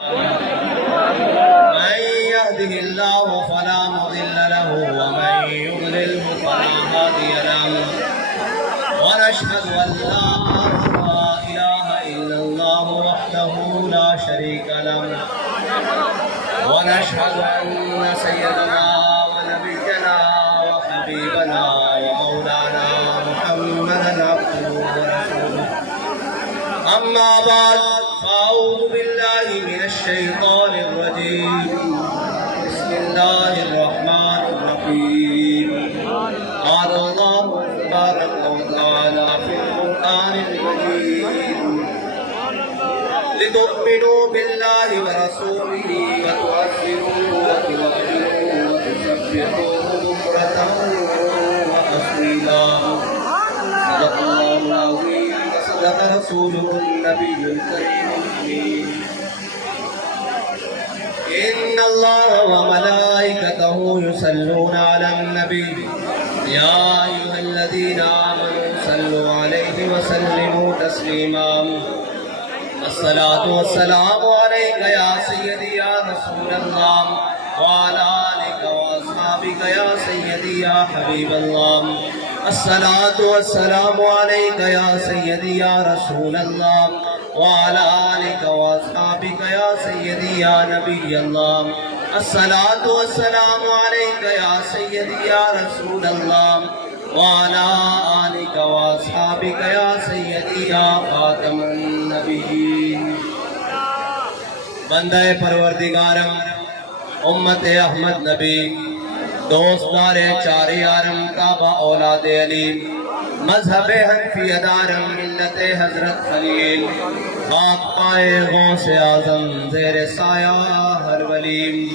من يهده الله فلا مضل له ومن يضلله فلا هادي له ونشهد أن لا إله إلا الله وحده لا شريك له ونشهد أن سيدنا ونبينا وحبيبنا ومولانا محمدا عبده ورسوله أما بعد فأعوذ بالله من الشيطان الرجيم بسم الله الرحمن الرحيم قال الله تبارك وتعالى في القرآن المجيد لتؤمنوا بالله ورسوله وتعزروه وتوقروه وتسبحوه بكرة وأصيلا صدق الله العظيم وصدق رسوله النبي الكريم الأمين إن الله وملائكته يصلون على النبي يا أيها الذين آمنوا صلوا عليه وسلموا تسليما الصلاة والسلام عليك يا سيدي يا رسول الله وعلى آلك وأصحابك يا سيدي يا حبيب الله الصلاة والسلام عليك يا سيدي يا رسول الله وعلى آلك وأصحابك يا سيدي يا نبي الله الصلاة والسلام عليك يا سيدي يا رسول الله وعلى آلك وأصحابك يا سيدي يا خاتم النبيين بندہ پروردگارم امت احمد نبی دوستدار چار یارم کعبہ اولاد علی مذہب حنفی دارم ملت حضرت خلیل خاک پائے غوث اعظم زیر سایہ ہر ولی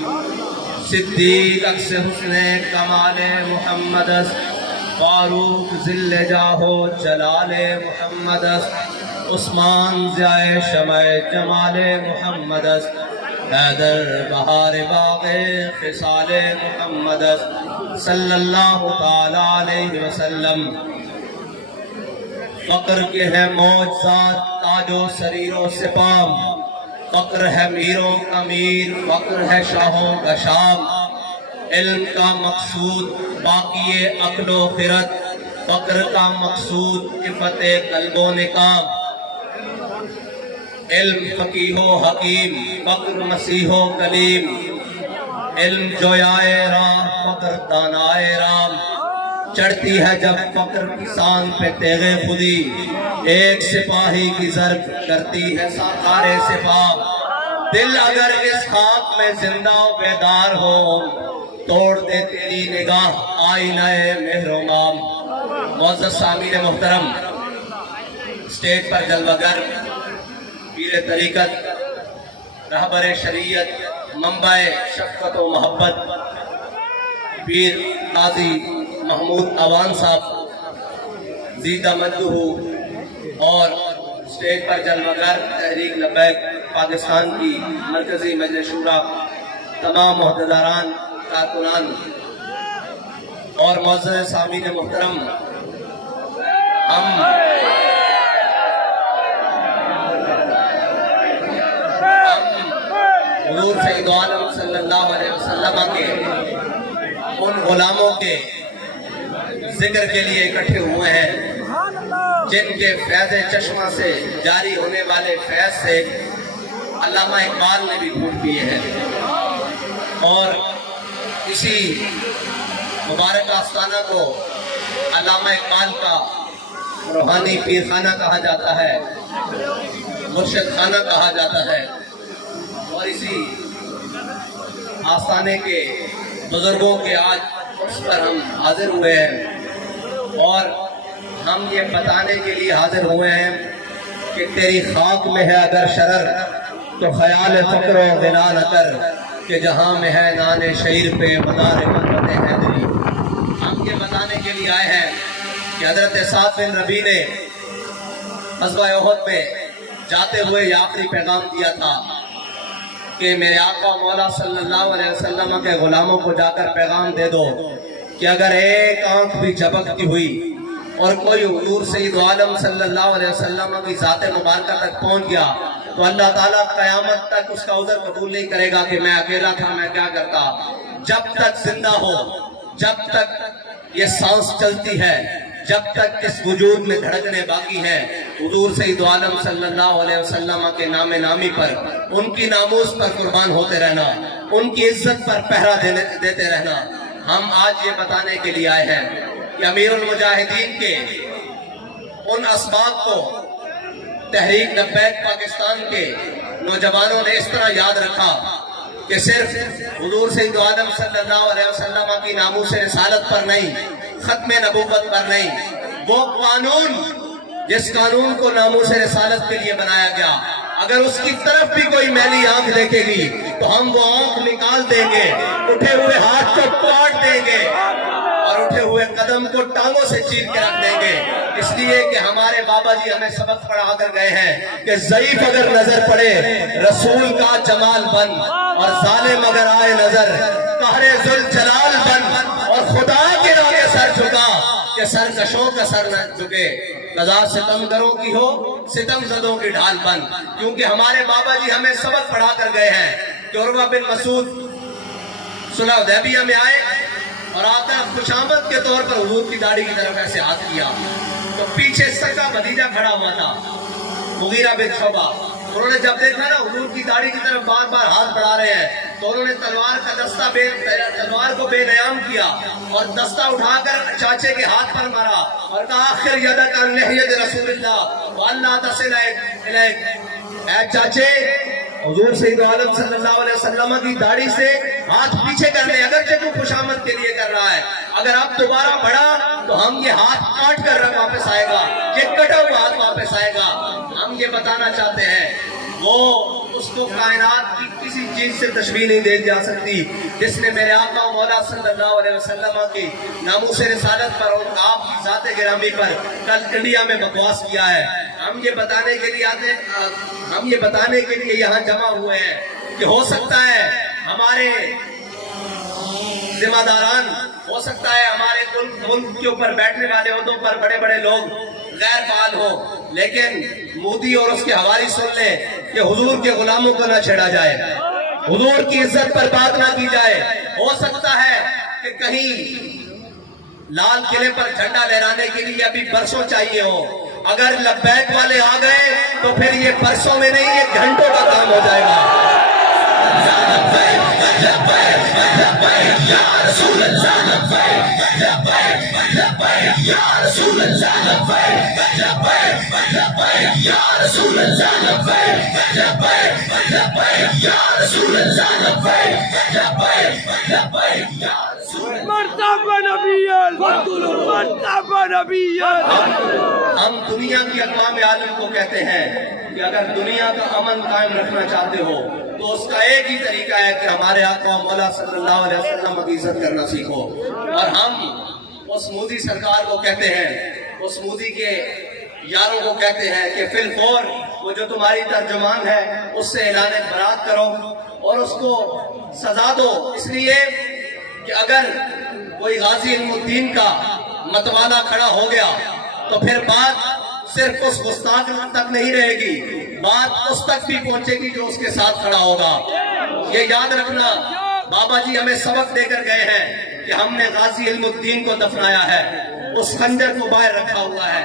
صدیق عکس حسن کمال محمد فاروق ذل جاہو جلال محمد عثمان ضیاء شمع جمال محمد حیدر بہار باغ خصال محمد صلی اللہ تعالی علیہ وسلم فقر کے ہے معجزات تاج و سریر و سپام فقر ہے میروں کا میر فقر ہے شاہوں کا شام علم کا مقصود باقی عقل و خرد فقر کا مقصود عفت قلب و نکام علم فقیہ و حکیم فقر مسیح و کلیم علم جویائے راہ فقر دانائے رام چڑھتی ہے جب فقر کسان پہ تیغ خودی ایک سپاہی کی ضرب کرتی ہے سارے سپاہ دل اگر اس خاک میں زندہ و بیدار ہو توڑ دے تیری نگاہ آئینہ مہر و مام معزز سامعین محترم اسٹیج پر جلوہ گر پیر طریقت رہبر شریعت منبع شفقت و محبت پیر قاضی محمود اوان صاحب زیدہ مدہ اور اسٹیج پر جلوہ گر تحریک لبیک پاکستان کی مرکزی مجلس شورا تمام عہدیداران کارکنان اور معزز سامعین محترم ہم حضور سید عالم صلی اللہ علیہ وسلم کے ان غلاموں کے ذکر کے لیے اکٹھے ہوئے ہیں جن کے فیض چشمہ سے جاری ہونے والے فیض سے علامہ اقبال نے بھی گھونٹ پیے ہیں اور اسی مبارک آستانہ کو علامہ اقبال کا روحانی پیر خانہ کہا جاتا ہے مرشد خانہ کہا جاتا ہے اور اسی آستانے کے بزرگوں کے آج اس پر ہم حاضر ہوئے ہیں اور ہم یہ بتانے کے لیے حاضر ہوئے ہیں کہ تیری خاک میں ہے اگر شرر تو خیال فقر و غنا نہ کر کہ جہاں میں ہے نان شعیر پہ مدار مدت حیدری ہم یہ بتانے کے لیے آئے ہیں کہ حضرت سعد بن ربی نے غزوہ احد میں جاتے ہوئے یہ آخری پیغام دیا تھا کہ میرے آقا مولا صلی اللہ علیہ وسلم کے غلاموں کو جا کر پیغام دے دو کہ اگر ایک آنکھ بھی جھپکتی ہوئی اور کوئی حضور سید عالم صلی اللہ علیہ وسلم کی ذات مبارکہ تک پہنچ گیا تو اللہ تعالیٰ قیامت تک اس کا عذر قبول نہیں کرے گا کہ میں اکیلا تھا، میں کیا کرتا۔ جب تک زندہ ہو، جب تک یہ سانس چلتی ہے، جب تک اس وجود میں دھڑکنے باقی ہیں، حضور سید عالم صلی اللہ علیہ وسلم کے نام نامی پر، ان کی ناموس پر قربان ہوتے رہنا، ان کی عزت پر پہرا دیتے رہنا۔ ہم آج یہ بتانے کے لیے آئے ہیں کہ امیر المجاہدین کے ان اسباق کو تحریک لبیک پاکستان کے نوجوانوں نے اس طرح یاد رکھا کہ صرف حضور سید عالم صلی اللہ علیہ وسلم کی ناموس رسالت پر نہیں، ختم نبوت پر نہیں، وہ قانون جس قانون کو ناموس رسالت کے لیے بنایا گیا، اگر اس کی طرف بھی کوئی میلی آنکھ دیکھے گی تو ہم وہ آنکھ نکال دیں گے، اٹھے ہوئے ہاتھ کو کاٹ دیں گے اور اٹھے ہوئے قدم کو ٹانگوں سے چیر کے رکھ دیں گے۔ اس لیے کہ ہمارے بابا جی ہمیں سبق پڑھا کر گئے ہیں کہ ضعیف اگر نظر پڑے رسول کا جمال بن، اور ظالم اگر آئے نظر قہر ذوالجلال بن، اور خدا کے آگے سر جھکا کہ سرکشوں کا سر نہ جھکے، قضا ستمگروں کی ہو ستم زدوں کی ڈھال بن۔ کیونکہ ہمارے بابا جی ہمیں سبق پڑھا کر گئے ہیں کہ عروہ بن مسعود صلح حدیبیہ میں آئے اور آ کر خوشامد کے طور پر حضور کی داڑھی کی طرف ایسے ہاتھ کیا تو پیچھے سگا بھتیجا کھڑا ہوا تھا، مغیرہ بن شعبہ۔ انہوں نے جب دیکھا نا حضور کی داڑھی کی طرف بار بار ہاتھ بڑھا رہے ہیں تو انہوں نے تلوار کو بے نیام کیا اور دستہ اٹھا کر چاچے کے ہاتھ پر مارا اور کہا آخر یدک عن لحیۃ رسول اللہ وَأَلَّا تَصِلَ إِلَيْكَ۔ اے چاچے، حضور سید عالم صلی اللہ علیہ وسلم کی داڑھی سے ہاتھ پیچھے کر لیں، اگرچہ تو خوشامد کے لیے کر رہا ہے، اگر آپ دوبارہ بڑھا تو ہم یہ ہاتھ کاٹ کر واپس آئے گا، یہ کٹا ہوا ہاتھ واپس آئے گا۔ ہم یہ بتانا چاہتے ہیں وہ اس کو کائنات کی کسی چیز سے تشبیہ نہیں دی جا سکتی جس نے میرے آقا و مولا صلی اللہ علیہ وسلم کی ناموس رسالت پر اور آپ کی ذات گرامی پر کل انڈیا میں بکواس کیا ہے۔ ہم یہ بتانے کے لیے آتے ہیں، ہم یہ بتانے کے لیے یہاں جمع ہوئے ہیں کہ ہو سکتا ہے ہمارے ذمہ داران، ہو سکتا ہے ہمارے ملک کے اوپر بیٹھنے والے عہدوں پر بڑے بڑے لوگ غیر فعال ہو، لیکن مودی اور اس کے حوالی سن لیں کہ حضور کے غلاموں کو نہ چھیڑا جائے، حضور کی عزت پر بات نہ کی جائے۔ ہو سکتا ہے کہ کہیں لال قلعے پر جھنڈا لہرانے کے لیے ابھی برسوں چاہیے ہو، اگر لبیک والے آ گئے تو پھر یہ برسوں میں نہیں، یہ گھنٹوں کا کام ہو جائے گا۔ ہم دنیا کی اقوام عالم کو کہتے ہیں کہ اگر دنیا کا امن قائم رکھنا چاہتے ہو تو اس کا ایک ہی طریقہ ہے کہ ہمارے آقا و مولا صلی اللہ علیہ وسلم کی عزت کرنا سیکھو۔ اور ہم اس مودی سرکار کو کہتے ہیں، اس مودی کے یاروں کو کہتے ہیں کہ فی الفور وہ جو تمہاری ترجمان ہے اس سے اعلان برات کرو اور اس کو سزا دو، اس لیے کہ اگر کوئی غازی علم الدین کا متوالا کھڑا ہو گیا تو پھر بات صرف اس گستاخ تک نہیں رہے گی، بات اس تک بھی پہنچے گی جو اس کے ساتھ کھڑا ہوگا۔ یہ یاد رکھنا، بابا جی ہمیں سبق دے کر گئے ہیں کہ ہم نے غازی علم الدین کو دفنایا ہے، اس خنجر کو باہر رکھا ہوا ہے،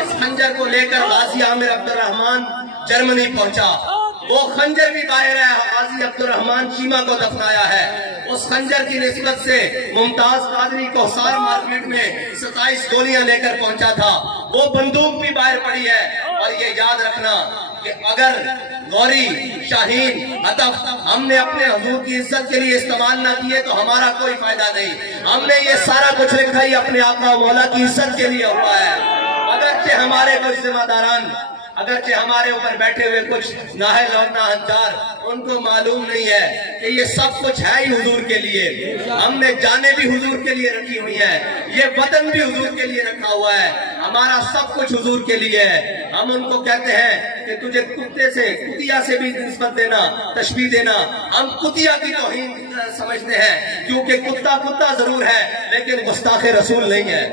اس خنجر کو لے کر غازی عامر عبد الرحمن جرمنی پہنچا، وہ خنجر بھی باہر ہے، غازی عبد الرحمن چیمہ کو دفنایا ہے، اس خنجر کی نسبت سے ممتاز قادری کو حصار مارکیٹ میں 27 گولیاں لے کر پہنچا تھا، وہ بندوق بھی باہر پڑی ہے۔ اور یہ یاد رکھنا کہ اگر غوری، شاہین، ہدف ہم نے اپنے حضور کی عزت کے لیے استعمال نہ کیے تو ہمارا کوئی فائدہ نہیں۔ ہم نے یہ سارا کچھ لکھا ہی اپنے آقا و مولا کی عزت کے لیے ہوا ہے۔ اگرچہ ہمارے کچھ ذمہ داران، اگرچہ ہمارے اوپر بیٹھے ہوئے کچھ نااہل اور ناہنجار، ان کو معلوم نہیں ہے کہ یہ سب کچھ ہے ہی حضور کے لیے۔ ہم نے جانیں بھی حضور کے لیے رکھی ہوئی ہیں، یہ وطن بھی حضور کے لیے رکھا ہوا ہے، ہمارا سب کچھ حضور کے لیے ہے۔ ہم ان کو کہتے ہیں کہ تجھے کتے سے، کتیا سے بھی نسبت دینا، تشبیہ دینا، ہم کتیا کی توہین سمجھتے ہیں، کیونکہ کتا کتا ضرور ہے لیکن گستاخ رسول نہیں ہے۔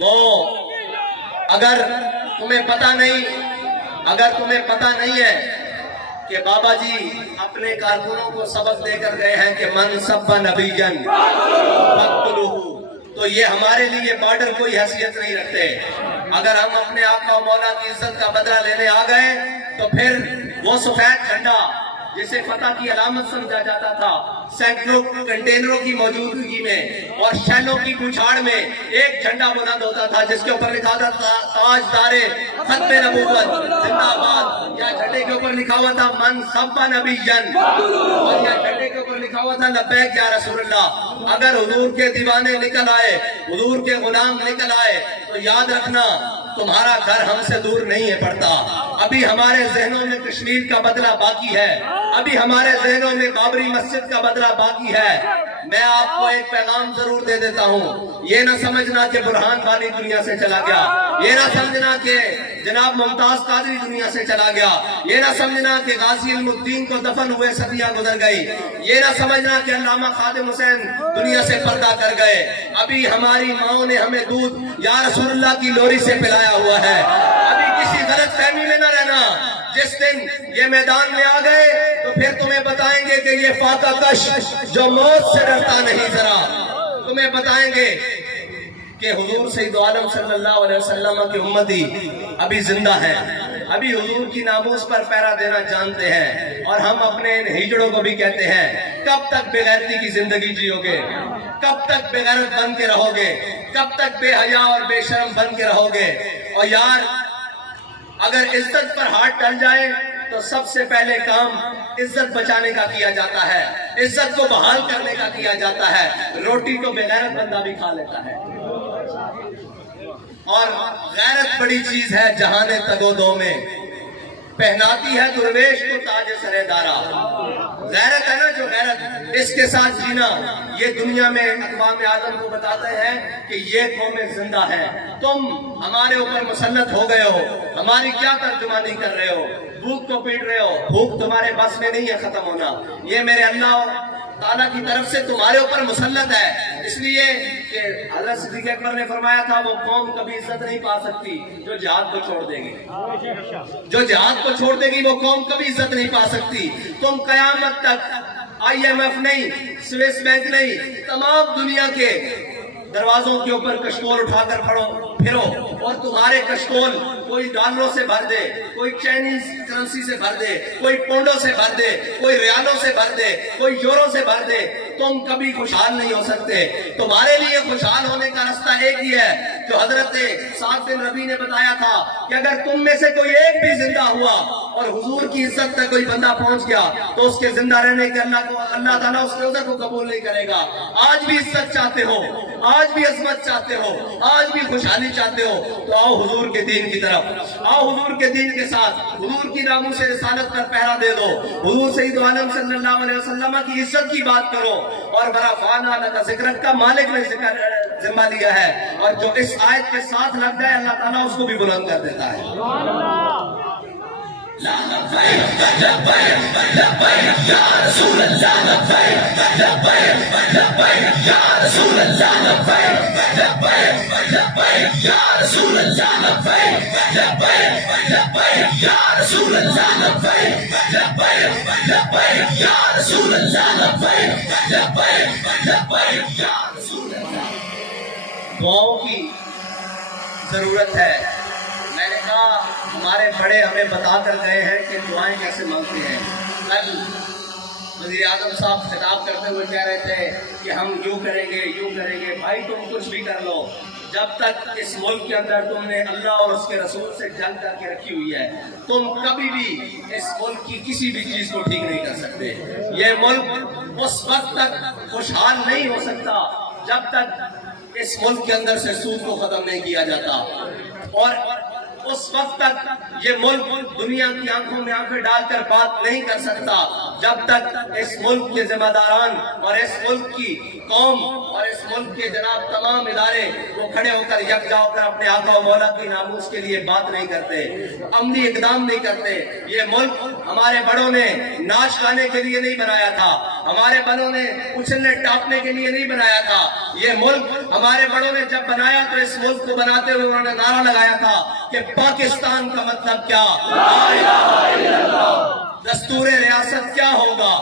وہ اگر تمہیں پتہ نہیں ہے کہ بابا جی اپنے کارکنوں کو سبق دے کر گئے ہیں کہ من سب نبی جن تو یہ ہمارے لیے بارڈر کوئی حیثیت نہیں رکھتے. اگر ہم اپنے آقا و مولا کی عزت کا بدلہ لینے آ گئے تو پھر وہ سفید جھنڈا جسے فتح کی علامت سمجھا جاتا تھا، سینکڑوں کنٹینروں کی موجودگی میں اور شیلوں کی پچھاڑ میں ایک جھنڈا بلند ہوتا تھا جس کے اوپر لکھا تھا تاجدار ختم نبوت زندہ باد، یا جھنڈے کے اوپر لکھا ہوا تھا من سب نبی جن، اور یا جھنڈے کے اوپر لکھا ہوا تھا لبیک یا رسول اللہ. اگر حضور کے دیوانے نکل آئے، حضور کے غلام نکل آئے تو یاد رکھنا تمہارا گھر ہم سے دور نہیں ہے پڑتا. ابھی ہمارے ذہنوں میں کشمیر کا بدلہ باقی ہے، ابھی ہمارے ذہنوں میں بابری مسجد کا بدلہ باقی ہے. میں آپ کو ایک پیغام ضرور دے دیتا ہوں، یہ نہ سمجھنا کہ برہان بانی دنیا سے چلا گیا، یہ نہ سمجھنا کہ جناب ممتاز قادری دنیا سے چلا گیا، یہ نہ سمجھنا کہ غازی علم الدین کو دفن ہوئے صدیاں گزر گئی، یہ نہ سمجھنا کہ علامہ خادم حسین دنیا سے پردہ کر گئے. ابھی ہماری ماؤں نے ہمیں دودھ یا رسول اللہ کی لوری سے پلایا ہوا ہے. ابھی کسی غلط فہمی میں نہ رہنا. جس دن یہ میدان میں آ گئے تو پھر تمہیں بتائیں گے کہ یہ فاقہ کش جو موت سے ڈرتا نہیں، ذرا تمہیں بتائیں گے کہ حضور سید عالم صلی اللہ علیہ وسلم کی امتی ابھی زندہ ہے، ابھی حضور کی ناموس پر پہرا دینا جانتے ہیں. اور ہم اپنے ان ہجڑوں کو بھی کہتے ہیں کب تک بے غیرتی کی زندگی جیو گے، کب تک بے غیرت بن کے رہو گے، کب تک بے حیا اور بے شرم بن کے رہو گے. اور یار اگر عزت پر ہاتھ ڈل جائے تو سب سے پہلے کام عزت بچانے کا کیا جاتا ہے، عزت کو بحال کرنے کا کیا جاتا ہے. روٹی تو بے غیرت بندہ بھی کھا لیتا ہے. اور غیرت بڑی چیز ہے جہاں نے تگو دو میں، پہناتی ہے درویش کو تاج سر دارا. غیرت ہے نا جو غیرت، اس کے ساتھ جینا یہ دنیا میں اقوام عالم کو بتاتے ہیں کہ یہ قوم زندہ ہے. تم ہمارے اوپر مسلط ہو گئے ہو، ہماری کیا ترجمانی کر رہے ہو، بھوک کو پیٹ رہے ہو، بھوک تمہارے بس میں نہیں ہے ختم ہونا. یہ میرے اللہ تعالیٰ کی طرف سے تمہارے اوپر مسلط ہے، اس لیے کہ حضرت صدیق اکبر نے فرمایا تھا وہ قوم کبھی عزت نہیں پا سکتی جو جہاد کو چھوڑ دے گی، جو جہاد کو چھوڑ دے گی وہ قوم کبھی عزت نہیں پا سکتی. تم قیامت تک IMF نہیں، سوئس بینک نہیں، تمام دنیا کے دروازوں کے اوپر کشکول اٹھا کر پھرو اور تمہارے کشکول کوئی ڈالروں سے بھر دے، کوئی چائنیز کرنسی سے بھر دے، کوئی پونڈوں سے بھر دے، کوئی ریالوں سے بھر دے، کوئی یورو سے بھر دے، تم کبھی خوشحال نہیں ہو سکتے. تمہارے لیے خوشحال ہونے کا راستہ ایک ہی ہے جو حضرت سعد بن ربیع نے بتایا تھا کہ اگر تم میں سے کوئی ایک بھی زندہ ہوا اور حضور کی عزت تک کوئی بندہ پہنچ گیا تو اس کے زندہ رہنے کے اللہ تعالیٰ اس کے عذر کو قبول نہیں کرے گا. آج بھی عزت چاہتے ہو، آج بھی عظمت چاہتے ہو، آج بھی خوشحالی چاہتے ہو تو آؤ حضور کے دین کی طرف، آؤ حضور کے دین کے ساتھ حضور کی ناموس رسالت پر پہرا دے دو. حضور سید عالم صلی اللہ علیہ وسلم کی عزت کی بات کرو. اور برافانا لکا ذکر کا مالک نے ذمہ لیا ہے، اور جو اس آیت کے ساتھ لگ جائے اللہ تعالیٰ اس کو بھی بلند کر دیتا ہے. دعاؤں کی ضرورت ہے. میں نے کہا ہمارے بڑے ہمیں بتا کر گئے ہیں کہ دعائیں کیسے مانگتے ہیں. کل وزیر اعظم صاحب خطاب کرتے ہوئے کہہ رہے تھے کہ ہم یوں کریں گے یوں کریں گے. بھائی تم کچھ بھی کر لو، جب تک اس ملک کے اندر تم نے اللہ اور اس کے رسول سے جنگ کر کے رکھی ہوئی ہے تم کبھی بھی اس ملک کی کسی بھی چیز کو ٹھیک نہیں کر سکتے. یہ ملک اس وقت تک خوشحال نہیں ہو سکتا جب تک اس ملک کے اندر سے سود کو ختم نہیں کیا جاتا، اور اس وقت تک یہ ملک دنیا کی آنکھوں میں آنکھیں ڈال کر بات نہیں کر سکتا جب تک اس ملک کے ذمہ داران اور اس ملک کی قوم اور اس ملک کے جناب تمام ادارے وہ کھڑے ہو کر یکجا ہو کر اپنے آقا و مولا کی ناموس کے لیے بات نہیں کرتے، عملی اقدام نہیں کرتے۔ یہ ملک ہمارے بڑوں نے ناچ گانے کے لیے نہیں بنایا تھا، ہمارے بڑوں نے اچھلنے ٹاپنے کے لیے نہیں بنایا تھا۔ یہ ملک ہمارے بڑوں نے جب بنایا تو اس ملک کو بناتے ہوئے انہوں نے نعرہ لگایا تھا کہ پاکستان کا مطلب کیا، لا الہ الا اللہ، دستور ریاست کیا ہوگا۔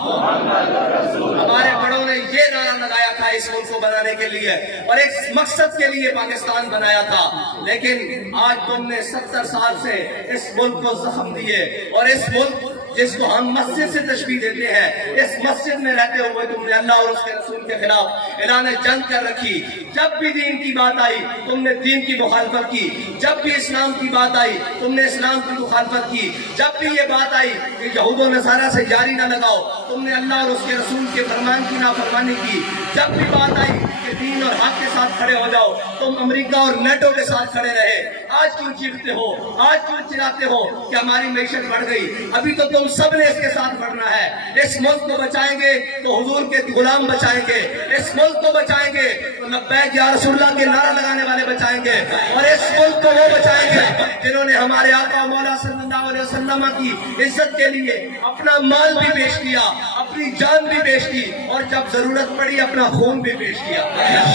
ہمارے بڑوں نے یہ نعرہ لگایا تھا اس ملک کو بنانے کے لیے اور ایک مقصد کے لیے پاکستان بنایا تھا، لیکن آج تم نے 70 سال سے اس ملک کو زخم دیے اور اس ملک جس کو ہم مسجد سے تشبیہ دیتے ہیں، اس مسجد میں رہتے ہوئے تم نے اللہ اور اس کے رسول کے خلاف اعلان جنگ کر رکھی۔ جب بھی دین کی بات آئی تم نے دین کی مخالفت کی، جب بھی اسلام کی بات آئی تم نے اسلام کی مخالفت کی، جب بھی یہ بات آئی کہ یہود و نصارہ سے یاری نہ لگاؤ تم نے اللہ اور اس کے رسول کے فرمان کی نافرمانی کی، جب بھی بات آئی کہ دین اور حق کے ساتھ کھڑے ہو جاؤ تم امریکہ اور نیٹو کے ساتھ کھڑے رہے۔ آج کیوں چیختے ہو، آج کیوں چلاتے ہو کہ ہماری معیشت بڑھ گئی؟ ابھی تو تم سب نے اس کے ساتھ بڑھنا ہے۔ اس ملک کو بچائیں گے تو حضور کے غلام بچائیں گے، اس ملک کو بچائیں گے تو لبیک یا رسول اللہ کے نعرہ لگانے والے بچائیں گے، اور اس ملک کو وہ بچائیں گے جنہوں نے ہمارے آقا مولا صلی اللہ علیہ وسلم کی عزت کے لیے اپنا مال بھی پیش کیا، اپنی جان بھی پیش کی، اور جب ضرورت پڑی اپنا خون بھی پیش کیا۔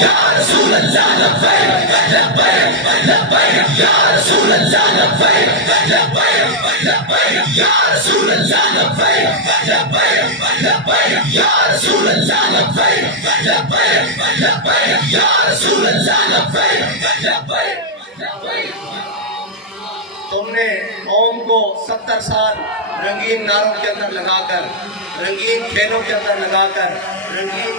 یا رسول اللہ لبیک لبیک لبیک، یا رسول اللہ لبیک لبیک لبیک، یا رسول اللہ لبیک لبیک لبیک، یا رسول اللہ لبیک لبیک لبیک، یا رسول اللہ لبیک لبیک لبیک۔ تم نے قوم کو 70 سال رنگین نعروں کے اندر لگا کر، رنگین کھیلوں کے اندر لگا کر، رنگین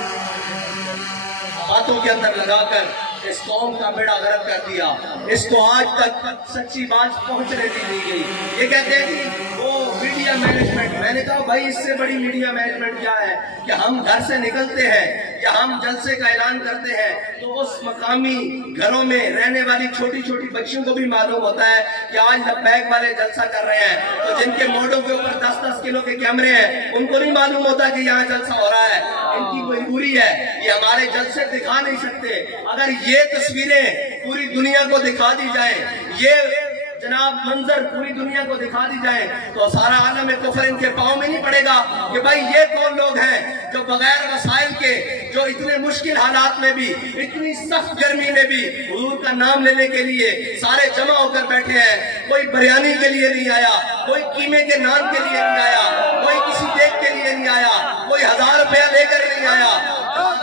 باتوں کے اندر لگا کر اس قوم کا بیڑا غرق کر دیا۔ اس کو آج تک سچی بات پہنچنے دی گئی۔ یہ کہتے ہیں کہ وہ میڈیا مینجمنٹ، میں نے کہا بھائی اس سے بڑی میڈیا مینجمنٹ کیا ہے کہ ہم گھر سے نکلتے ہیں یا ہم جلسے کا اعلان کرتے ہیں تو اس مقامی گھروں میں رہنے والی چھوٹی چھوٹی بچیوں کو بھی معلوم ہوتا ہے کہ آج لبیک والے جلسہ کر رہے ہیں، تو جن کے موڈوں کے اوپر 10-10 کلو کے کیمرے ہیں ان کو نہیں معلوم ہوتا کہ یہاں جلسہ ہو رہا ہے۔ ان کی مجبوری ہے، یہ ہمارے جلسے دکھا نہیں سکتے۔ اگر یہ تصویریں پوری دنیا کو دکھا دی جائیں، یہ جناب منظر پوری دنیا کو دکھا دی جائیں تو سارا عالم کفر ان کے پاؤں میں نہیں پڑے گا کہ بھائی یہ کون لوگ ہیں جو بغیر وسائل کے، جو اتنے مشکل حالات میں بھی، اتنی سخت گرمی میں بھی حضور کا نام لینے کے لیے سارے جمع ہو کر بیٹھے ہیں۔ کوئی بریانی کے لیے نہیں آیا، کوئی قیمے کے نان کے لیے نہیں آیا، کوئی کسی دیکھ کے لیے نہیں آیا، کوئی 1000 روپیہ لے کر نہیں آیا،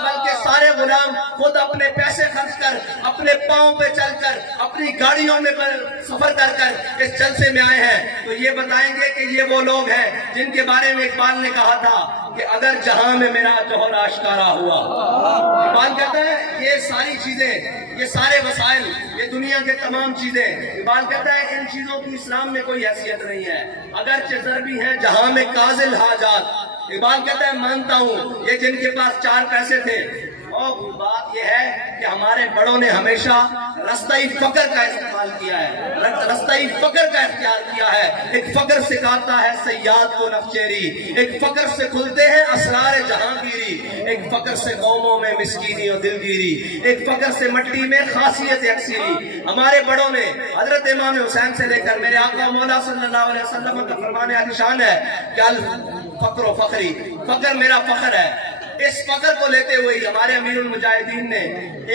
بلکہ سارے غلام خود اپنے پیسے خرچ کر، اپنے پاؤں پہ چل کر، اپنی گاڑیوں میں سفر کر کر اس جلسے میں آئے ہیں۔ تو یہ بتائیں گے کہ یہ وہ لوگ ہیں جن کے بارے میں اقبال نے کہا تھا کہ اگر جہاں میں میرا جوہر آشکارا ہوا۔ اقبال کہتا ہے یہ ساری چیزیں، یہ سارے وسائل، یہ دنیا کے تمام چیزیں، اقبال کہتا ہے ان چیزوں کی اسلام میں کوئی حیثیت نہیں ہے، اگرچہ ضربی ہیں جہاں میں کاذل حاجات۔ اقبال کہتا ہے مانتا ہوں یہ جن کے پاس 4 پیسے تھے، اور بات یہ ہے کہ ہمارے بڑوں نے ہمیشہ رستہ فقر کا استعمال کیا ہے، رستہ فقر کا اختیار کیا ہے۔ ایک فقر سکھاتا ہے سیاد کو نفچیری، ایک فقر سے کھلتے ہیں اسرار جہانگیری، ایک فقر سے قوموں میں مسکینی اور دلگیری، ایک فقر سے مٹی میں خاصیت یکسیری۔ ہمارے بڑوں نے حضرت امام حسین سے لے کر میرے آقا مولا صلی اللہ علیہ وسلم کا فرمان عالی شان ہے کہ الفقر و فخری، فقر میرا فخر ہے۔ اس فقر کو لیتے ہوئے ہمارے امیر المجاہدین نے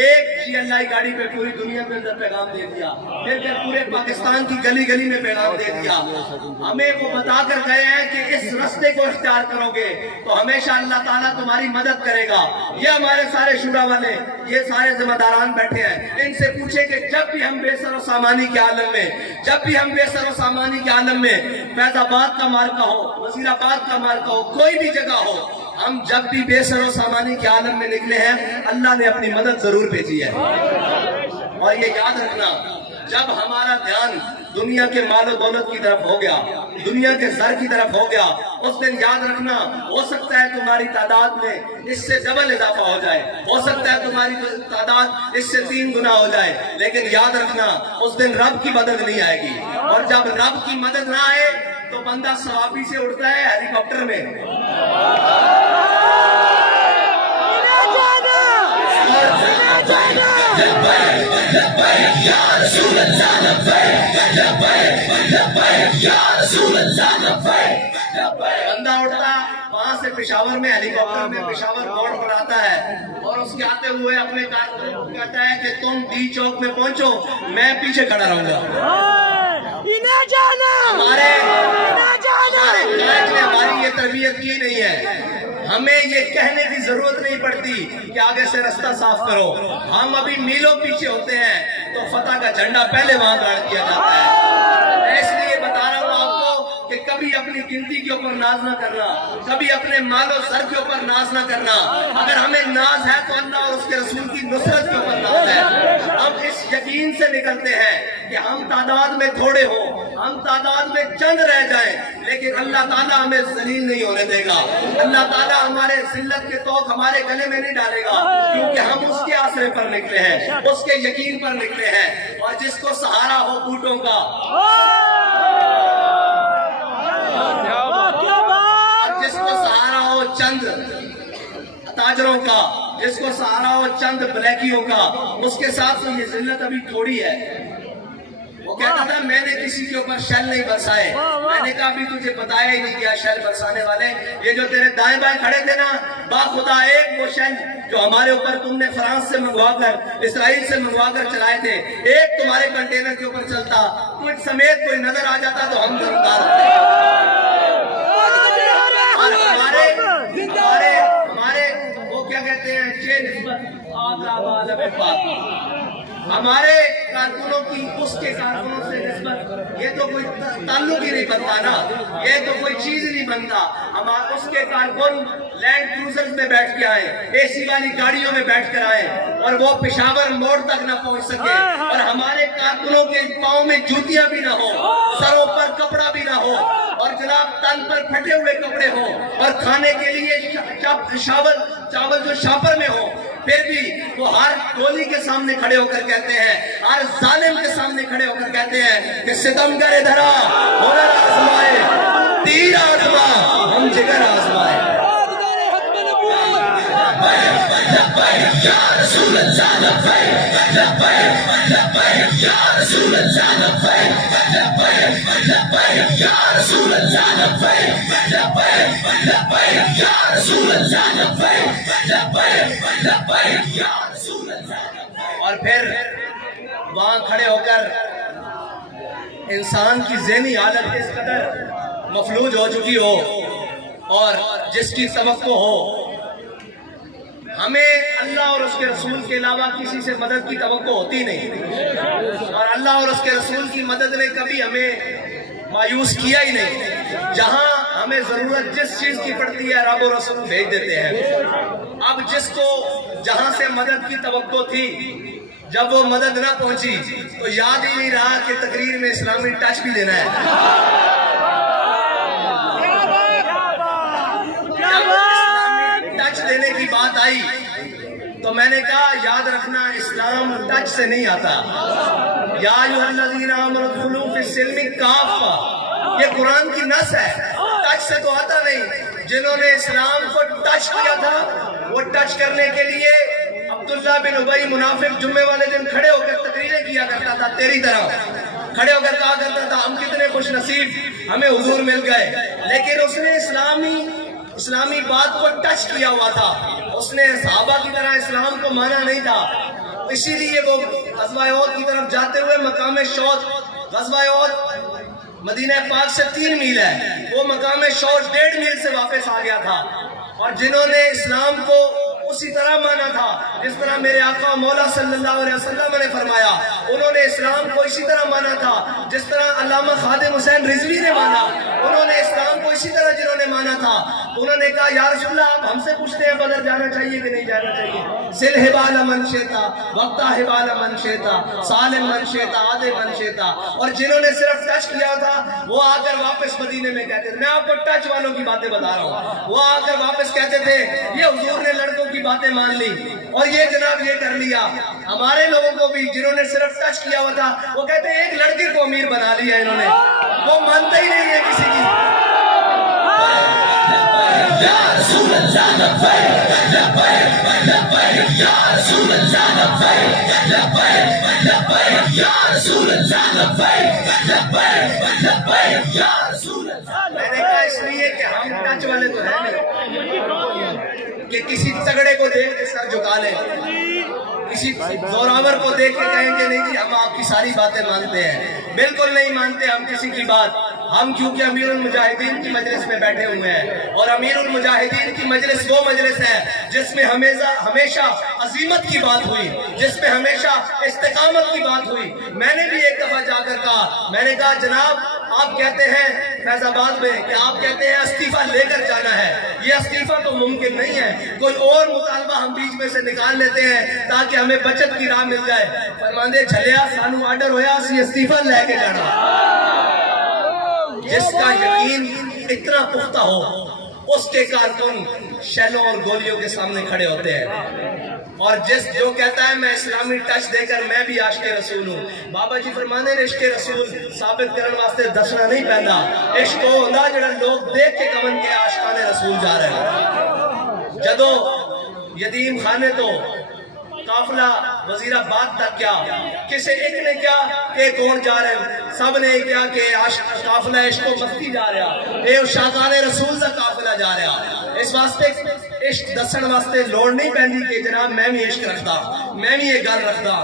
ایک شیعہ اللہ گاڑی پہ پوری دنیا کے اندر پیغام دے دیا، پھر پورے پاکستان کی گلی گلی میں پیغام دے دیا۔ ہمیں وہ بتا کر گئے ہیں کہ اس رستے کو اختیار کرو گے تو ہمیشہ اللہ تعالیٰ تمہاری مدد کرے گا۔ یہ ہمارے سارے شورا والے، یہ سارے ذمہ داران بیٹھے ہیں، ان سے پوچھے کہ جب بھی ہم بے سر و سامانی کے عالم میں، جب بھی ہم بے سر و سامانی کے عالم میں، فیض آباد کا مارکہ ہو، وزیر آباد کا مارکہ ہو، کوئی بھی جگہ ہو، ہم جب بھی بے سر و سامانی کے عالم میں نکلے ہیں اللہ نے اپنی مدد ضرور بھیجی ہے۔ اور یہ یاد رکھنا، جب ہمارا دھیان دنیا کے مال و دولت کی طرف ہو گیا، دنیا کے زر کی طرف ہو گیا، اس دن یاد رکھنا ہو سکتا ہے تمہاری تعداد میں اس سے ڈبل اضافہ ہو جائے، ہو سکتا ہے تمہاری تعداد اس سے 3 گنا ہو جائے، لیکن یاد رکھنا اس دن رب کی مدد نہیں آئے گی، اور جب رب کی مدد نہ آئے تو بندہ صحابی سے اڑتا ہے ہیلی کاپٹر میں. بندہ اڑتا وہاں سے پشاور میں ہیلی کاپٹر میں پشاور روڈ پر آتا ہے اور اس کے آتے ہوئے اپنے کارکنوں کو کہتا ہے کہ تم ڈی چوک میں پہنچو, میں پیچھے کھڑا رہوں گا. ہمارے قائد نے ہماری یہ تربیت کی نہیں ہے. ہمیں یہ کہنے کی ضرورت نہیں پڑتی کہ آگے سے رستہ صاف کرو. ہم ابھی میلوں پیچھے ہوتے ہیں تو فتح کا جھنڈا پہلے وہاں گاڑ دیا جاتا ہے. میں اس لیے بتا رہا ہوں آپ کو کہ کبھی اپنی گنتی کے اوپر ناز نہ کرنا, کبھی اپنے مال و زر کے اوپر ناز نہ کرنا. اگر ہمیں ناز ہے تو اللہ اور اس کے رسول کی نصرت کے اوپر ناز ہے. ہم اس یقین سے نکلتے ہیں کہ ہم تعداد میں تھوڑے ہوں, ہم تعداد میں چند رہ جائیں, لیکن اللہ تعالیٰ ہمیں ذلیل نہیں ہونے دے گا. اللہ تعالیٰ ہمارے ذلت کے توق ہمارے گلے میں نہیں ڈالے گا, کیونکہ ہم اس کے آسرے پر نکلے ہیں, اس کے یقین پر نکلے ہیں. اور جس کو سہارا ہو بوٹوں کا, اور جس کو سہارا ہو چند تاجروں کا, جس کو سہارا ہو چند بلیکیوں کا, اس کے ساتھ تو یہ ذلت ابھی تھوڑی ہے. وہ کہتا تھا میں نے کسی کے اوپر شل نہیں برسائے. میں نے کہا بھی تجھے بتایا ہی نہیں کیا شل برسانے والے. یہ جو تیرے دائیں بائیں کھڑے تھے نا, با خدا ایک وہ شل جو ہمارے اوپر تم نے فرانس سے منگوا کر اسرائیل سے منگوا کر چلائے تھے, ایک تمہارے کنٹینر کے اوپر چلتا, تجھ سمیت کوئی نظر آ جاتا تو ہم ضرور ہمارے وہ کیا کہتے ہیں ہمارے کارکنوں کی اس کے کارکنوں سے نسبت یہ تو کوئی تعلق ہی نہیں بنتا نا, یہ تو کوئی چیز نہیں بنتا. ہم اس کے کارکن لینڈ کروزرز میں بیٹھ کے آئے, اے سی والی گاڑیوں میں بیٹھ کر آئے, اور وہ پشاور موڑ تک نہ پہنچ سکے, اور ہمارے کارکنوں کے پاؤں میں جوتیاں بھی نہ ہو, سروں پر کپڑا بھی نہ ہو, اور جناب تن پر پھٹے ہوئے کپڑے ہوں, اور کھانے کے لیے چاول جو شاپر میں ہو, پھر بھی وہ ہر ٹولی کے سامنے کھڑے ہو کر کہتے ہیں, ہر ظالم کے سامنے کھڑے ہو کر کہتے ہیں کہ ستمگر دھرا ہنر آزمائے, تیر آزما ہم جگر آزمائے. یا رسول اللہ لبیک لبیک لبیک یا رسول اللہ لبیک لبیک لبیک یا رسول اللہ لبیک لبیک لبیک یا رسول اللہ لبیک لبیک لبیک یا رسول اللہ. اور پھر وہاں کھڑے ہو کر انسان کی ذہنی حالت اس قدر مفلوج ہو چکی ہو, اور جس کی توقع ہو ہمیں اللہ اور اس کے رسول کے علاوہ کسی سے مدد کی توقع ہوتی نہیں, اور اللہ اور اس کے رسول کی مدد نے کبھی ہمیں مایوس کیا ہی نہیں. جہاں ہمیں ضرورت جس چیز کی پڑتی ہے رب و رسول بھیج دیتے ہیں. اب جس کو جہاں سے مدد کی توقع تھی, جب وہ مدد نہ پہنچی تو یاد ہی نہیں رہا کہ تقریر میں اسلامی ٹچ بھی دینا ہے. دینے کی بات آئی تو میں نے کہا یاد رکھنا اسلام ٹچ سے نہیں آتا. یا ایھا الذین آمنوا ادخلوا فی السلم کافہ, یہ قرآن کی نص ہے, ٹچ سے تو آتا نہیں. جنہوں نے اسلام کو ٹچ کیا تھا وہ ٹچ کرنے کے لیے عبداللہ بن ابی منافق جمعے والے دن کھڑے ہو کر تقریریں کیا کرتا تھا, تیری طرح کھڑے ہو کر کہا کرتا تھا ہم کتنے خوش نصیب ہمیں حضور مل گئے. لیکن اس نے اسلامی بات کو ٹچ کیا ہوا تھا, اس نے صحابہ کی طرح اسلام کو مانا نہیں تھا. اسی لیے وہ غزوہ احد کی طرف جاتے ہوئے مقام شوج, غزوہ احد مدینہ پاک سے 3 میل ہے, وہ مقام شوج 1.5 میل سے واپس آ گیا تھا. اور جنہوں نے اسلام کو اسی طرح مانا تھا جس طرح میرے آقا مولا صلی اللہ علیہ وسلم نے فرمایا, انہوں نے اسلام کو اسی طرح مانا تھا جس طرح علامہ خادم حسین رضوی نے مانا. انہوں نے اسلام کو اسی طرح جنہوں نے مانا تھا, انہوں نے کہا یا رسول اللہ آپ ہم سے پوچھتے ہیں بدر جانا چاہیے کہ نہیں جانا چاہیے. سل حبال من شیتا وقتا حبال من شیتا سالم من شیتا عادے من شیتا. اور جنہوں نے صرف ٹچ کیا تھا وہ آ کر واپس مدینے میں کہتے تھے, میں آپ کو ٹچ والوں کی باتیں بتا رہا ہوں, وہ آ کر واپس کہتے تھے یہ حضور نے لڑکوں کی کی باتیں مان لی اور یہ جناب یہ کر لیا. ہمارے لوگوں کو بھی جنہوں نے صرف ٹچ کیا ہوا تھا وہ کہتے ہیں ایک لڑکے کو امیر بنا لیا انہوں نے, وہ مانتے ہی نہیں ہے کسی کی. یا رسول اللہ لبیک لبیک لبیک یا رسول اللہ لبیک لبیک لبیک یا رسول اللہ لبیک لبیک لبیک یا رسول اللہ. میں نے کہا اس لیے کہ ہم ٹچ والے تو ہیں نہیں کہ کسی تگڑے کو دیکھ کے سر جھکا لیں, کسی زوراور کو دیکھ کے کہیں کہ نہیں جی ہم آپ کی ساری باتیں مانتے ہیں. بالکل نہیں مانتے ہم کسی کی بات. ہم کیونکہ امیر المجاہدین کی مجلس میں بیٹھے ہوئے ہیں اور امیر المجاہدین کی مجلس وہ مجلس ہے جس میں ہمیشہ عظیمت کی بات ہوئی, جس میں ہمیشہ استقامت کی بات ہوئی. میں نے بھی ایک دفعہ جا کر کہا, میں نے کہا جناب آپ کہتے ہیں فیض آباد میں کہ آپ کہتے ہیں استعفیٰ لے کر جانا ہے, یہ استعفیٰ تو ممکن نہیں ہے, کوئی اور مطالبہ ہم بیچ میں سے نکال لیتے ہیں تاکہ ہمیں بچت کی راہ مل جائے. فرماندے جھلیا سانو آرڈر ہویا اسی استعفیٰ لے کے جانا. جس کا یقین اتنا پختہ ہو اس کے کارکن شیلوں اور گولیوں کے سامنے کھڑے ہوتے ہیں, اور جو کہتا ہے میں اسلامی ٹچ دے کر میں بھی عاشق رسول ہوں. بابا جی فرمانے نے عشق رسول ثابت کرنے واسطے دسنا نہیں پہندا, عشق وہ ہوندا جڑا لوگ دیکھ کے کمن کے عاشقان رسول جا رہے ہیں. جدو یتیم خانے تو قافلہ وزیر آباد تک کیا, کسی ایک نے کیا کہ کون جا رہے ہیں, سب نے کیا کہ قافلہ عشق و مستی جا رہا, اے عاشقان رسول دا قافلہ جا رہا. اس واسطے عشق دسن واسطے لوڑ نہیں پہنی کہ جناب میں بھی عشق رکھتا, میں بھی یہ گل رکھتا.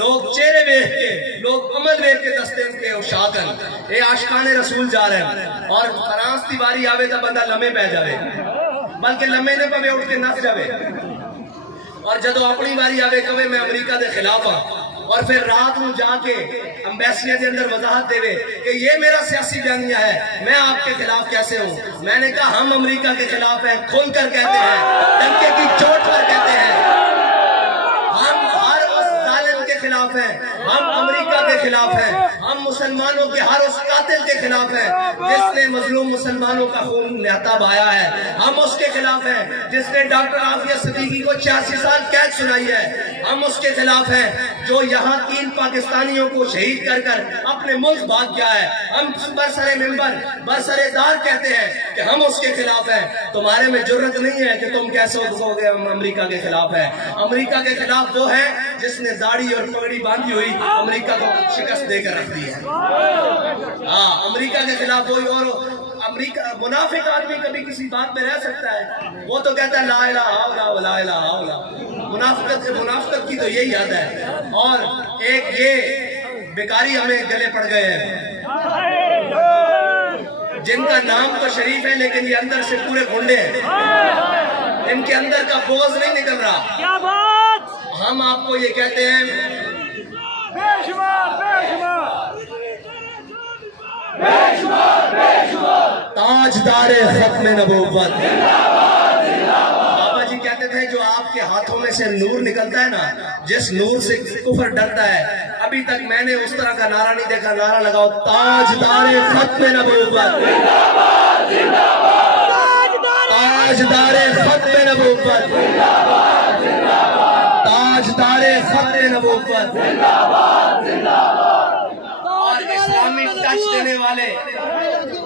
لوگ چہرے دیکھ کے, لوگ عمل دیکھ کے دستے ہیں کہ عاشقان اے عاشقان رسول جا رہے ہیں. اور فرانس دی باری آوے تو بندہ لمے پہ جاوے, بلکہ لمے نے پہ اٹھ کے نس جاوے, اور جدو اپنی باری آوے کہے میں امریکہ دے خلاف ہاں, اور پھر رات میں جا کے امبیسیڈر کے اندر وضاحت دے کہ یہ میرا سیاسی بیانیہ ہے, میں آپ کے خلاف کیسے ہوں. میں نے کہا ہم امریکہ کے خلاف ہیں, کھل کر کہتے ہیں, ڈنکے کی چوٹ پر کہتے ہیں. ہم ہر اس ظالم کے خلاف ہیں, ہم امریکہ کے خلاف ہیں, ہم مسلمانوں کے ہر اس قاتل کے خلاف ہیں جس نے مظلوم مسلمانوں کا خون نہتا بہایا ہے. ہم اس کے خلاف ہیں جس نے ڈاکٹر عافیہ صدیقی کو 86 سال قید سنائی ہے. ہم اس کے خلاف ہیں جو یہاں 3 پاکستانیوں کو شہید کر کر اپنے ملک بھاگ گیا ہے. ہم برسر ممبر برسر دار کہتے ہیں کہ ہم اس کے خلاف ہیں. تمہارے میں جرت نہیں ہے کہ تم کیسے ہو گے ہم امریکہ کے خلاف ہیں. امریکہ کے خلاف وہ ہے جس نے داڑھی اور پگڑی باندھی ہوئی امریکہ کو شکست دے کر رکھ دی ہے. ہاں, امریکہ کے خلاف وہی. اور امریکہ منافق آدمی کبھی کسی بات میں رہ سکتا ہے, وہ تو کہتا ہے لا الہ الا اللہ ولا الہ الا اللہ. منافقت کی تو یہی یاد ہے. اور ایک یہ بیکاری ہمیں گلے پڑ گئے ہیں جن کا نام تو شریف ہے لیکن یہ اندر سے پورے گھنڈے ہیں, ان کے اندر کا بوجھ نہیں نکل رہا. کیا بات. ہم آپ کو یہ کہتے ہیں تاجدار ختم نبوت. بابا جی کہتے تھے جو آپ کے ہاتھوں میں سے نور نکلتا ہے نا, جس نور سے کفر ڈرتا ہے, ابھی تک میں نے اس طرح کا نعرہ نہیں دیکھا. نعرہ لگاؤ تاجدار ختم نبوت, تاجدار ختم نبوت, تاجدار ختم نبوت. اور اسلامی ٹچ دینے والے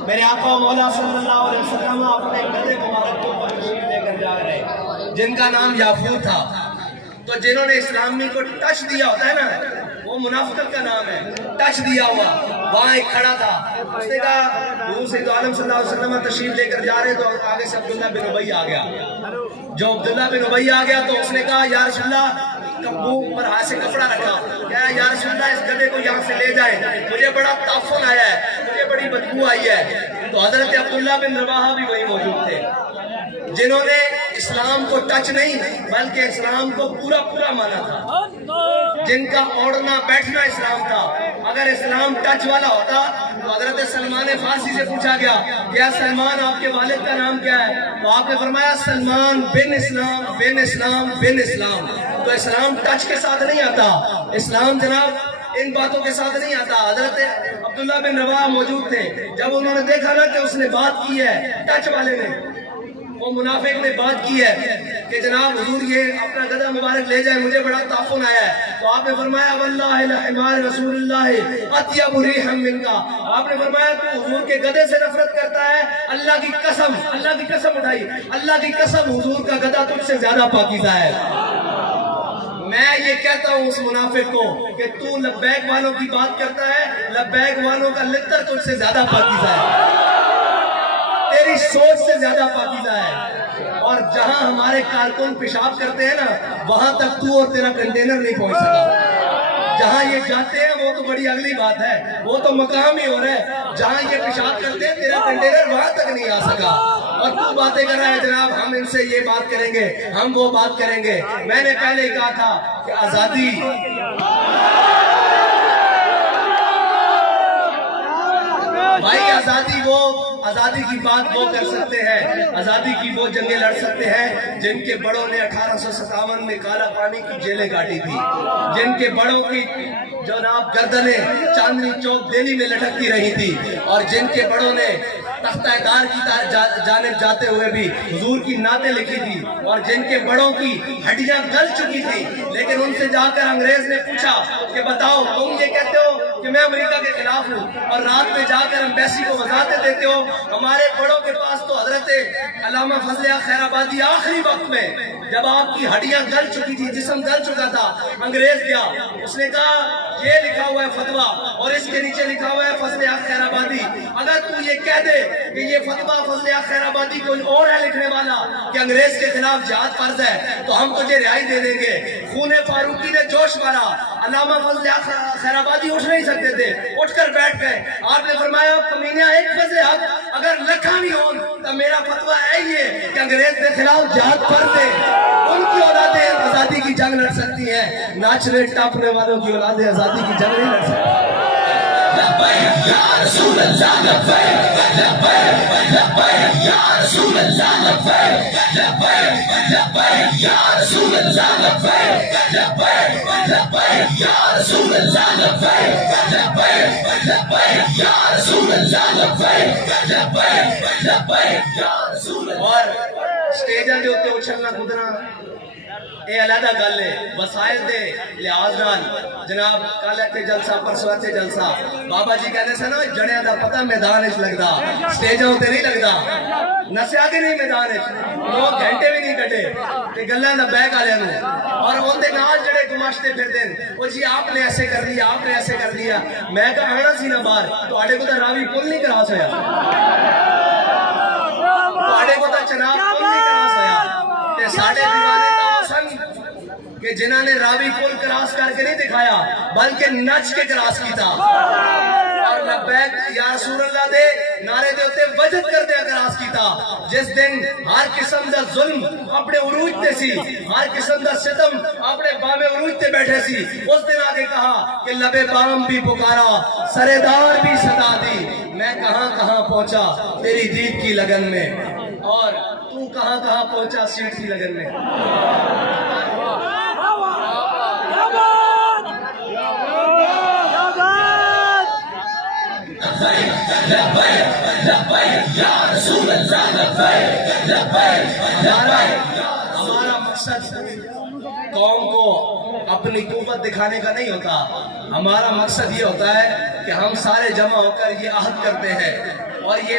میرے آقا مولا صلی اللہ علیہ وسلم اپنے گدے مبارک کو تشریف لے کر جا رہے ہیں جن کا نام یافور تھا. تو جنہوں نے اسلامی کو ٹچ دیا ہوتا ہے نا, وہ منافقت کا نام ہے. ٹچ دیا ہوا وہاں ایک کھڑا تھا, اس نے کہا حضور سید عالم صلی اللہ علیہ وسلم تشریف لے کر جا رہے, تو آگے سے عبداللہ بن ابی آ گیا. جو عبداللہ بن ابی آ گیا تو اس نے کہا یا رسول اللہ, منہ پر ہاتھ سے کپڑا رکھا, کہا یا رسول اللہ اس گدھے کو یہاں سے لے جائیں, مجھے بڑا تعفن آیا ہے, مجھے بڑی بدبو آئی ہے. تو حضرت عبداللہ بن رواحہ بھی وہی موجود تھے جنہوں نے اسلام کو ٹچ نہیں بلکہ اسلام کو پورا پورا مانا تھا, جن کا اوڑھنا بیٹھنا اسلام تھا. اگر اسلام ٹچ والا ہوتا تو حضرت سلمان فارسی سے پوچھا گیا یا سلمان آپ کے والد کا نام کیا ہے, تو آپ نے فرمایا سلمان بن اسلام بن اسلام بن اسلام. تو اسلام ٹچ کے ساتھ نہیں آتا, اسلام جناب ان باتوں کے ساتھ نہیں آتا. حضرت عبداللہ بن رواحہ موجود تھے, جب انہوں نے دیکھا نا کہ اس نے بات کی ہے ٹچ والے نے, وہ منافق نے بات کی ہے کہ جناب حضور یہ اپنا گدھا مبارک لے جائے, مجھے بڑا تعفن آیا ہے. تو آپ نے فرمایا واللہ لحمار رسول اللہ اطیب ریحا منکا. آپ نے فرمایا تو حضور کے گدھے سے نفرت کرتا ہے, اللہ کی قسم اٹھائی, اللہ کی قسم حضور کا گدھا تجھ سے زیادہ پاکیزہ ہے. میں یہ کہتا ہوں اس منافق کو کہ تو لبیک والوں کی بات کرتا ہے, لبیک والوں کا لتر تجھ سے زیادہ پاکیزہ ہے, تیری سوچ سے زیادہ پاکیزہ ہے. اور جہاں ہمارے کارکن پیشاب کرتے ہیں نا, وہاں تک تو اور تیرا کنٹینر نہیں پہنچ سکا. جہاں یہ جاتے ہیں وہ تو بڑی اگلی بات ہے, وہ تو مقام ہی ہو رہا ہے. جہاں یہ پیشاب کرتے ہیں تیرا کنٹینر وہاں تک نہیں آ سکا, اور تو باتیں کر رہا ہے جناب ہم ان سے یہ بات کریں گے, ہم وہ بات کریں گے. میں نے پہلے ہی کہا تھا کہ آزادی بھائی, آزادی کی بات وہ کر سکتے ہیں, آزادی کی وہ جنگیں لڑ سکتے ہیں جن کے بڑوں نے 1857 میں کالا پانی کی جیلیں کاٹی تھی, جن کے بڑوں کی جناب گردنیں چاندنی چوک دہلی میں لٹکتی رہی تھی, اور جن کے بڑوں نے تختہ دار کی جانب جاتے ہوئے بھی حضور کی نعتیں لکھی تھی, اور جن کے بڑوں کی ہڈیاں گل چکی تھی. لیکن ان سے جا کر انگریز نے پوچھا کہ بتاؤ تم یہ کہتے ہو کہ میں امریکہ کے خلاف ہوں, اور رات میں جا کر امبیسی کو وضاحتیں دیتے ہو. ہمارے بڑوں کے پاس تو حضرت علامہ فضل خیر آبادی آخری وقت میں جب آپ کی ہڈیاں گل چکی تھی, جسم گل چکا تھا, انگریز گیا, اس نے کہا یہ لکھا ہوا ہے فتویٰ اور اس کے نیچے لکھا ہوا ہے فضل خیر آبادی, اگر تو یہ کہہ دے کہ یہ فتویٰ فضل خیر آبادی کوئی اور ہے لکھنے والا کہ انگریز کے خلاف جہاد فرض ہے, تو ہم تجھے رہائی دے دیں گے. خون فاروقی نے جوش مارا, علامہ فضل خیر آبادی اٹھ نہیں سکتے تھے, اٹھ کر بیٹھ گئے. آپ نے فرمایا کمینہ ایک فضل حق اگر لکھا بھی ہون تو میرا فتویٰ ہے یہ کہ انگریز کے خلاف جہاد فرض ہے. ان کی اولادیں آزادی کی جنگ لڑ سکتی ہیں, ناچنے ٹاپنے والوں کی اولادیں آزادی کی جنگ نہیں لڑ سکتی. لبیک یا رسول اللہ لبیک, لبیک لبیک یا رسول اللہ لبیک, لبیک لبیک یا رسول اللہ لبیک, لبیک لبیک یا رسول اللہ لبیک, لبیک لبیک یا رسول اللہ لبیک, لبیک لبیک یا رسول اللہ. اور سٹیجاں دے اوتے اچھلنا کودنا اے علیحدہ گل ہے, وسائل دے لحاظ نال جناب کل تے جلسہ پرسوں تے جلسہ, بابا جی کہندے سن جڑیاں دا پتہ میدان وچ لگدا, سٹیجاں تے نہیں لگدا. نسیا کے نہیں میدان وچ 2 گھنٹے بھی نہیں کٹے تے گلاں دا بیک والےاں نوں, اور اون دے نال جڑے گماشتے پھردے نے او جی آپ نے ایسے کر لیا, آپ نے ایسے کر لیا. میں کہا آنا سی نا باہر, تواڈے کو تے راوی پل نہیں کراس ہویا, تواڈے کو تے چناب پل نہیں کراس ہویا, تے ساڈے دیوانے کہ جنہاں نے راوی پل کراس کر کے نہیں دکھایا بلکہ نچ کے کراس کیتا, اور لبیک یا رسول اللہ دے نعرے دے اوتے وجد کر دے کراس کیتا. جس دن ہر قسم دا ظلم اپنے عروج تے سی, ہر قسم دا ستم اپنے بام عروج تے بیٹھے سی, اس دن آگے کہا کہ لبے بام بھی پکارا, سردار بھی صدا دی, میں کہاں کہاں پہنچا تیری دید کی لگن میں, اور تو کہاں کہاں پہنچا سیٹ کی لگن میں. ہمارا مقصد قوم کو اپنی قوت دکھانے کا نہیں ہوتا, ہمارا مقصد یہ ہوتا ہے کہ ہم سارے جمع ہو کر یہ عہد کرتے ہیں اور یہ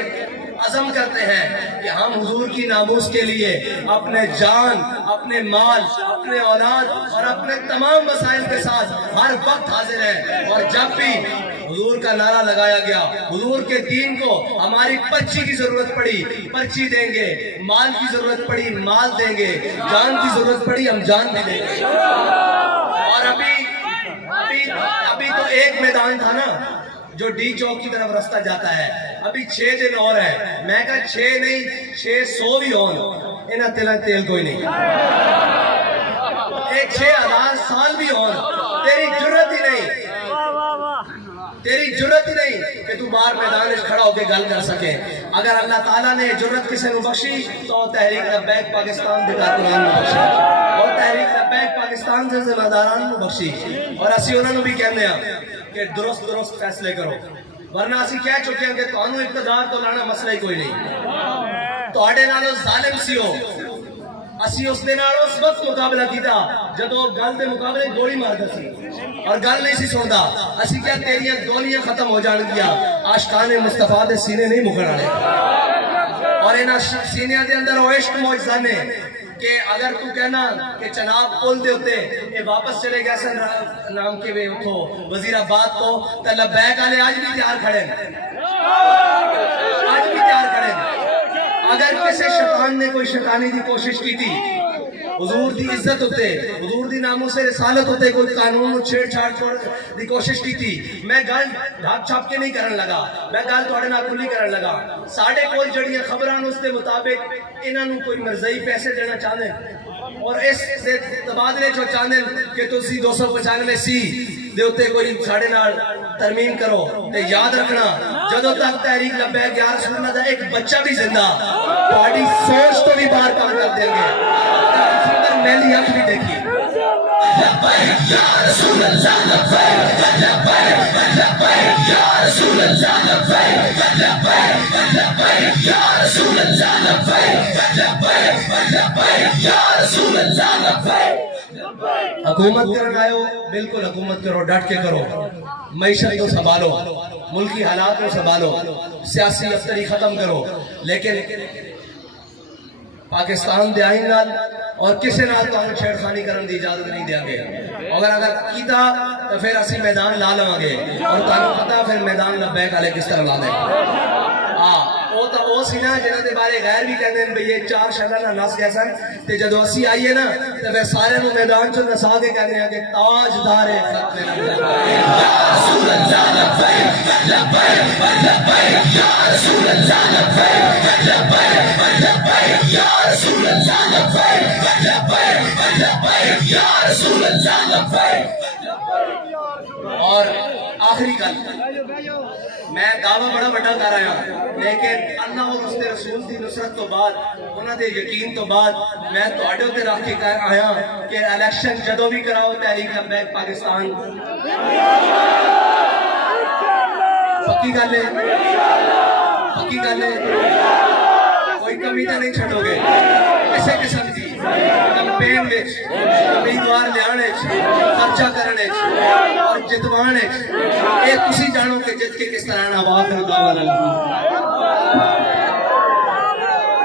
عزم کرتے ہیں کہ ہم حضور کی ناموس کے لیے اپنے جان, اپنے مال, اپنے اولاد اور اپنے تمام وسائل کے ساتھ ہر وقت حاضر ہیں. اور جب بھی حضور کا نعرہ لگایا گیا, حضور کے دین کو ہماری پرچی کی ضرورت پڑی پرچی دیں گے, مال کی ضرورت پڑی مال دیں گے, جان کی ضرورت پڑی ہم جان بھی دیں گے. اور ابھی تو ایک میدان تھا نا جو ڈی چوک کی طرف رستہ جاتا ہے, ابھی 6 دن اور ہے. میں کہا 6 نہیں 600 بھی ہون, انہاں تیل کوئی نہیں, ایک 6000 سال بھی ہون, تیری جرت ہی نہیں, تیری جرت ہی نہیں کہ تو باہر میدان میں کھڑا ہو کے گل کر سکے. اگر اللہ تعالیٰ نے جرت کسی نے بخشی تو تحریک لبیک پاکستان دے کارکنان نے بخشی, اور تحریک لبیک پاکستان سے ذمہ داران نے بخشی. اور اسی انہوں نے بھی کہنے ہیں کہ درست فیصلے کرو, ورنہ اسی کہہ چکے ہیں کہ تانوں اقتدار تو لانا مسئلہ ہی کوئی نہیں. تواڈے نالوں ظالم سی ہو, اسی اس دے نال اس وقت مقابلہ کیتا جدو گل دے مقابلے گولی ماردا سی اور گل نہیں سی سندا. اسی کیا تیریاں گولیاں ختم ہو جان گیا, عاشقان مصطفیٰ دے سینے نہیں مکھن والے. اور انہاں سینیاں دے اندر وہ عشق موجزہ نے کہ اگر تو کہنا کہ چناب پل دے ہوتے یہ واپس چلے گئے سن نام کے وے اتھو وزیر آباد تو لبیک والے آج بھی تیار کھڑے ہیں, آج بھی تیار کھڑے ہیں. اگر کسی شیطان نے کوئی شیطانی دی کوشش کی تھی حضور دی عزت ہوتے, حضور دی ناموس رسالت ہوتے, کوئی قانون چھیڑ چھاڑ دی کوشش کی تھی, میں گل ڈھاک چھاپ کے نہیں کرن لگا, میں گل تھوڑے نال کھلی کرن لگا. ساڈے کول جڑیاں خبراں اس دے مطابق انہاں نوں کوئی مرضی پیسے دینا چاہندے اور اس دے تبادلے چ چاہندے کہ تسی 295 سی دے اوتے کوئی ساڈے نال ترمیم کرو. تے یاد رکھنا جدوں تک تحریک لبیک یا رسول اللہ دا ایک بچہ بھی زندہ تہاڈی سوچ تو بھی باہر کام کر دیں گے. میری آنکھ بھی دیکھی لبیک یا رسول اللہ لبیک لبیک لبیک یا رسول اللہ لبیک لبیک لبیک یا رسول اللہ لبیک لبیک لبیک یا رسول اللہ لبیک. حکومت کرنا آئے ہو بالکل حکومت کرو, ڈٹ کے کرو, معیشت کو سنبھالو, ملکی حالات کو سنبھالو, سیاسی افطری ختم کرو, لیکن پاکستان دے آئین نال اور کسی نال تو ہم چھیڑ خانی کرن دی اجازت نہیں دیا گے. اگر کیتا تو پھر اسی میدان لا لواں گے اور تانوں پتہ پھر میدان لبیک والے کس طرح لا دیں. وہ تو وہ سی نا جنہاں دے بارے غیر بھی کہندے ہیں بھئی یہ 4 شہراں نال نس گئے سن تے جدوں اسی آئیے نا تے پھر سارے نوں میدان چوں نسا کے کہندے ہیں کہ تاجدار ختم لبیک یا رسول اللہ لبیک لبیک لبیک یا رسول اللہ لبیک لبیک لبیک یا رسول اللہ لبیک لبیک لبیک یا رسول اللہ لبیک. اور آخری گل میں دعویٰ بڑا بڑا کر رہا ہوں لیکن اللہ اور اس کے رسول کی نصرت تو بعد انہوں نے یقین تو بعد میں تواڈے اوتے رکھ کے کہہ آیا کہ الیکشن جدوں بھی کراؤ تحریک لبیک پاکستان پکی گل ہے, پکی گل ہے, کوئی کمی تو نہیں چھڈو گے کسی قسم کی کمپین وچ امیدوار لیانے خرچہ کرنے اور جتوانے. یہ تسی جانو کہ جت کے کس طرح آواز